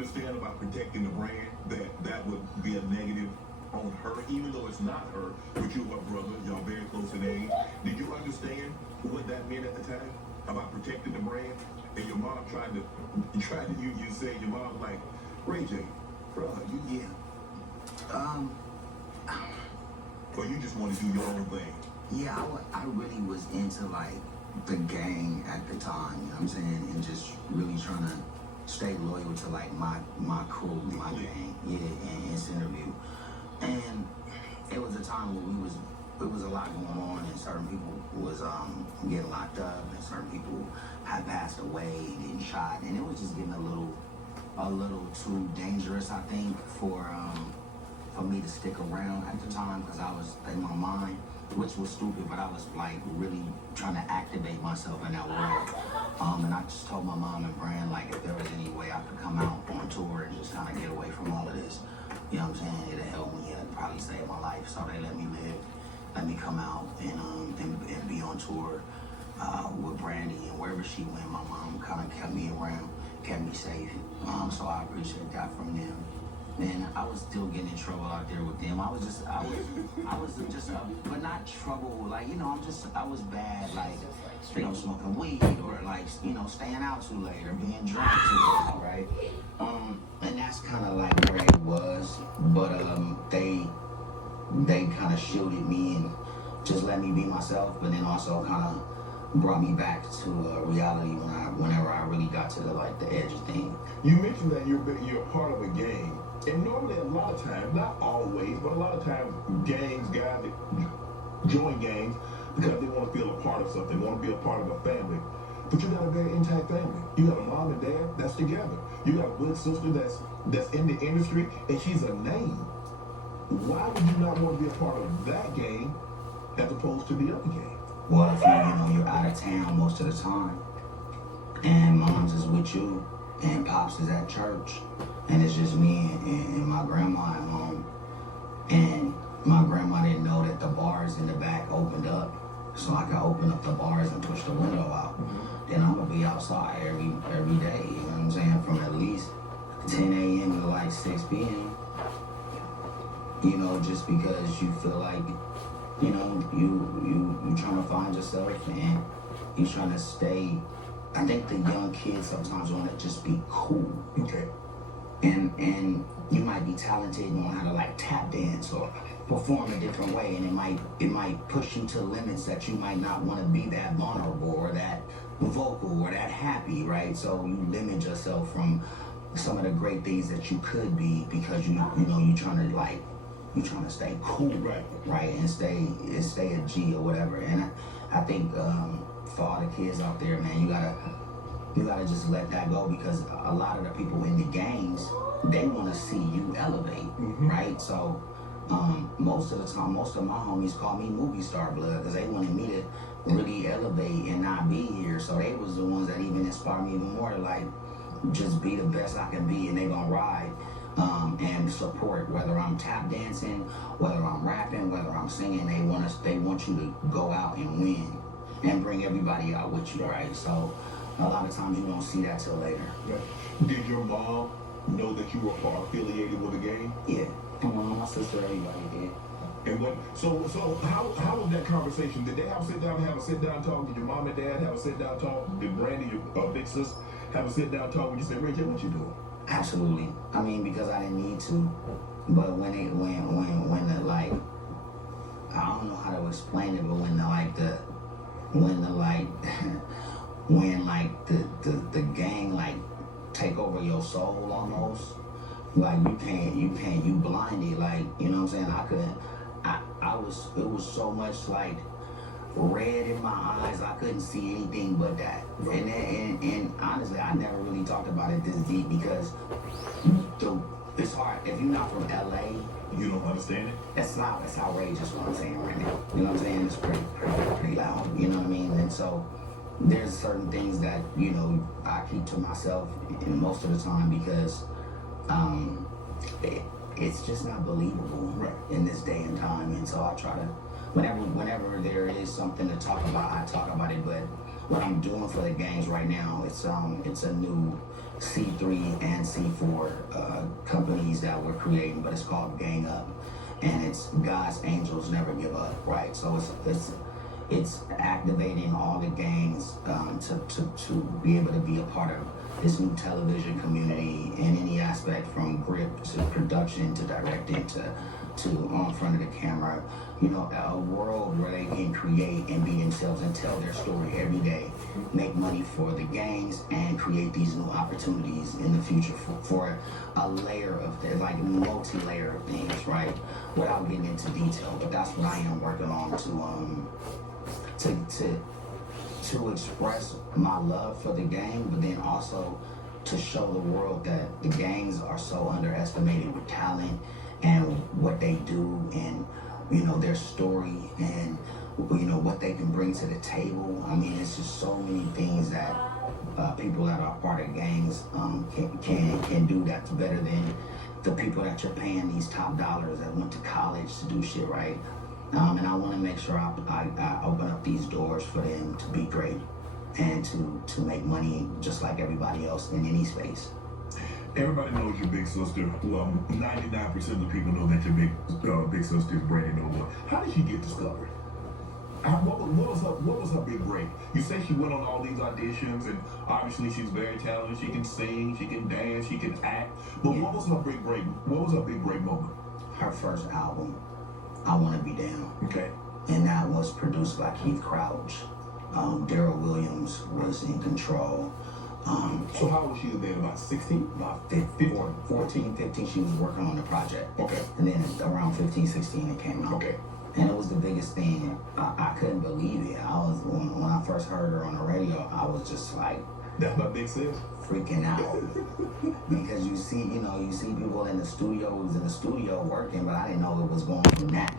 Understand about protecting the brand that would be a negative on her, even though it's not her, but you her brother, y'all very close in age. Did you understand what that meant at the time about protecting the brand? And your mom tried to you say your mom was like, Ray J, bro, you Um, or you just want to do your own thing. yeah, I really was into like the gang at the time, you know what I'm saying? And just really trying to stay loyal to like my crew, my gang, yeah, and Centerview. And it was a time where it was a lot going on, and certain people was getting locked up, and certain people had passed away, getting shot, and it was just getting a little too dangerous, I think, for me to stick around at the time, because I was in my mind, which was stupid, but I was like really trying to activate myself in that world. And I just told my mom and Brand, like, if there was any way I could come out on tour and just kind of get away from all of this, you know what I'm saying, it'd help me, it'd probably save my life. So they let me live, let me come out and be on tour with Brandy, and wherever she went, my mom kind of kept me around, kept me safe. So I appreciate that from them. And I was still getting in trouble out there with them. I was just, but not trouble, like, you know, I was bad, like, you know, smoking weed, or like, you know, staying out too late, or being drunk too late, right? And that's kind of like where it was, but they kind of shielded me and just let me be myself, but then also kind of brought me back to reality whenever I really got to the edge of things. You mentioned that you're part of a gang. And normally, a lot of times, not always, but a lot of times, guys join gangs because they want to feel a part of something, want to be a part of a family. But you got a very intact family. You got a mom and dad that's together. You got a good sister that's in the industry, and she's a name. Why would you not want to be a part of that gang as opposed to the other gang? Well, if you're out of town most of the time, and mom's is with you, and pops is at church, and it's just me and my grandma at home, and my grandma didn't know that the bars in the back opened up, so I could open up the bars and push the window out. Then I'm gonna be outside every day, you know what I'm saying, from at least 10 a.m. to like 6 p.m. You know, just because you feel like, you know, you trying to find yourself, and you trying to stay. I think the young kids sometimes want to just be cool. Okay. And you might be talented and know how to like tap dance or perform a different way, and it might push you to limits that you might not want to be that vulnerable or that vocal or that happy, right? So you limit yourself from some of the great things that you could be because you trying to stay cool, right, and stay a G or whatever. And I think for all the kids out there, man, you gotta just let that go, because a lot of the people in the gangs, they want to see you elevate, right? So most of the time, most of my homies call me movie star blood, because they wanted me to really elevate and not be here. So they was the ones that even inspired me even more to like just be the best I can be, and they gonna ride and support, whether I'm tap dancing, whether I'm rapping, whether I'm singing. They want you to go out and win and bring everybody out with you, right? So a lot of times you don't see that till later. Right. Did your mom know that you were affiliated with a gang? Yeah, my sister, everybody did. And so how was that conversation? Did they have a sit down talk? Did your mom and dad have a sit down talk? Did Brandy, your big sis, have a sit down talk when you said, Ray J, what you doing? Absolutely. I mean, because I didn't need to, but when the like, I don't know how to explain it, but when the gang like take over your soul almost, like you blinded, like, you know what I'm saying? It was so much like red in my eyes, I couldn't see anything but that. And honestly, I never really talked about it this deep, because it's hard. If you're not from LA, you don't understand it. It's loud. It's outrageous what I'm saying right now. You know what I'm saying? It's pretty loud. You know what I mean? And so there's certain things that, you know, I keep to myself most of the time, because it's just not believable in this day and time. And so I try to, whenever there is something to talk about, I talk about it. But what I'm doing for the gangs right now, it's a new C3 and C4 companies that we're creating, but it's called Gang Up, and it's God's Angels Never Give Up, right? So it's activating all the gangs to be able to be a part of this new television community in any aspect, from grip to production to directing to on front of the camera. You know, a world where they can create and be themselves and tell their story every day, make money for the gangs, and create these new opportunities in the future for a layer of, like, multi-layer of things, right? Without getting into detail, but that's what I am working on to express my love for the gang, but then also to show the world that the gangs are so underestimated with talent and what they do, and, you know, their story, and, you know, what they can bring to the table. I mean, it's just so many things that people that are part of gangs can do that's better than the people that you're paying these top dollars that went to college to do shit, right? And I want to make sure I open up these doors for them to be great and to make money just like everybody else in any space. Everybody knows your big sister. Well, 99% of the people know that your big sister is Brandy Noble. How did she get discovered? What was her big break? You say she went on all these auditions, and obviously she's very talented. She can sing, she can dance, she can act. But yeah. What was her big break? What was her big break moment? Her first album, I Want to Be Down. Okay. And that was produced by Keith Crouch. Daryl Williams was in control. So how old was she then? About 16? About 15, 14, 15, she was working on the project. Okay. And then around 15, 16, it came out. Okay. And it was the biggest thing. I couldn't believe it. When I first heard her on the radio, I was just like, that's my big sis. Freaking out. Because you see people in the studio working, but I didn't know it was going from that